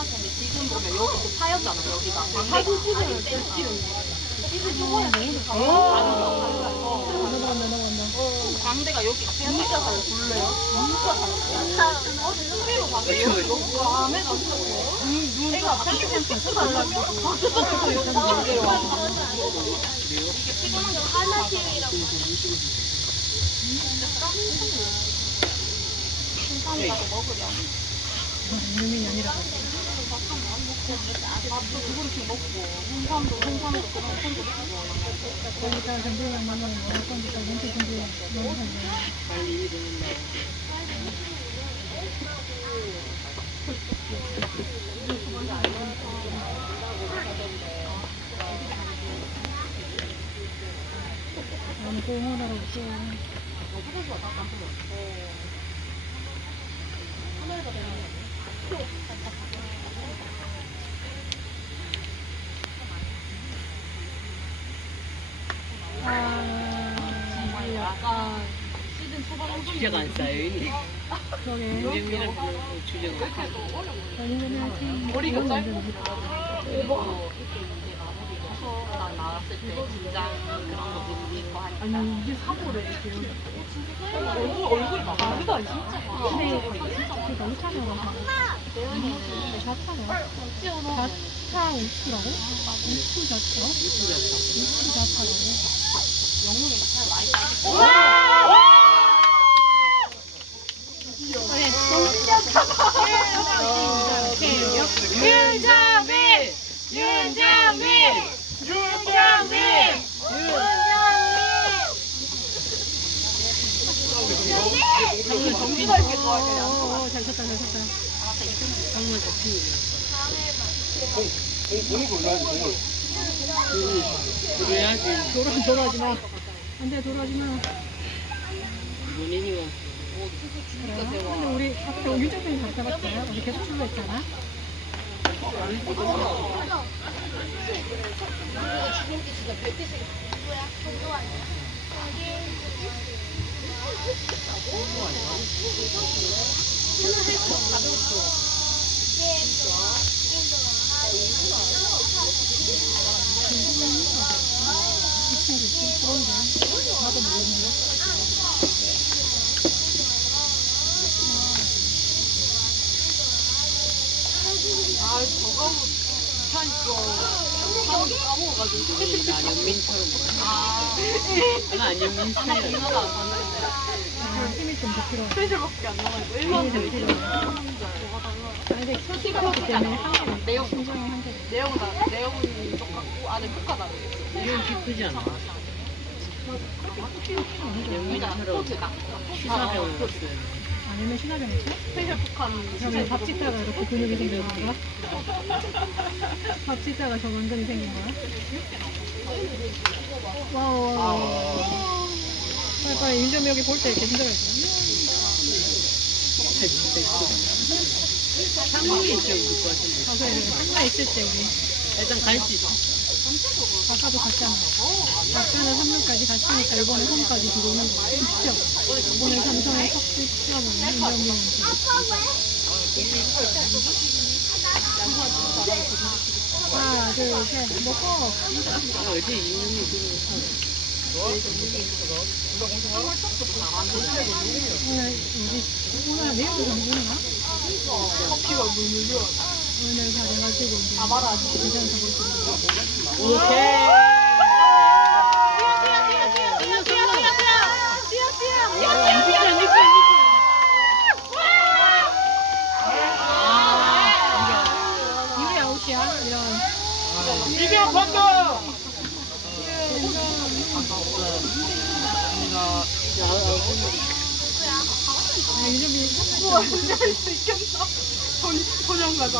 근데 지금 보면 여기도 파였잖아, 여기가. 사진 찍으면 광대가 여기가 진짜 잘 볼래요? 진짜 잘 볼래요? TV로 봤는데 여기 밤에가 눈가 박히면 진짜 달라지고 이게 피곤한 거 하나씩이라고 생선이라도 먹으려 이름이 아니라. 밥도 두 그릇씩 먹고 홍삼도 그런 손도 먹고 거기다 전부랑 만나면 어떤 데가 전체 전부 너무 빨리 일어난다. 너무 응원하러 오죠. 약간 시즌 초반 주제가 안 쌓여있네. 그러게. 윤정민은 주제가. 아니면은 머리가 이건 짧고 완전 그리고 이제 마무리 나왔을 때 긴장 그런 거 느끼고 하니까 아니 이게 사고래 이렇게. 얼굴이 막 다르다 진짜 근데 그게 너무 차가워. 대현이는 자차가. 자차 우추라고? 우추 자차? 우추 자차라고? 영웅이 잘 많이 빠지고 윤정민! 윤정민! 윤정민! 장문 접히는 잘 쳤다 잘 쳤다. 장문 접히는 공을 올라야지, 공을. 그래야지 돌아하지 마. 안돼 돌아하지 마. 본인이 와. 근데 우리 아까 윤정민이 갔다 갔잖아. 우리 계속 출루했잖아. 나도 모르는데. 아 저거 편도 까먹어가지고 안현민처럼 나 안현민 스타일 하나도 안 봤는데 힘이 좀 더 필요해. 스페셜밖에 안 남아있고 힘이 더 1번 필요해. 아니 근데 키가 크기 때문에 한계가 내용 신중한 한계. 내용은 똑같고 안에 효과 다르고 이런 기쁘지 않아? 연민처럼 시사병 왔어요. 아니면 신화병 있지? 스페셜 폭한 그러면 밥 짓다가 이렇게 근육이 생긴 건가? 밥 짓다가 저 완전히 생긴 거야? 와우. 빨리 윤정이 여기 볼 때 이렇게 힘들어했어. 상무에 있으면 좋을 것 같은데. 아 그래 한가 있을 때 우리 일단 갈 수 있어. 아까도 갔잖아. 아까는 3년까지 갔으니까 이번에 홈까지 들어오는 거 진짜. 오늘 삼성에 턱수 시험을 윤정이한테. 하나 둘셋 먹고. 어제 이놈이 그거 오늘 내일도 정보나? 커피가 물려 오늘 다 돼가지고 이제 대전 가고 있습니다. 오케이. 유리 아웃이야 이런. 이병 판다! 유점이 할수 있겠나? 소년 가자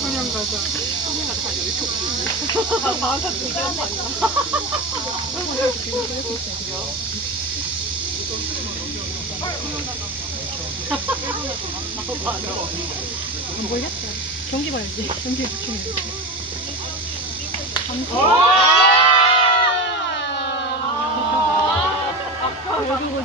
소년 가자 소년 가자 이렇게 웃기지 나 나한테 되게 한거 아니야? 모르겠어. 경기 봐야지. 경기에 집중해. 결국은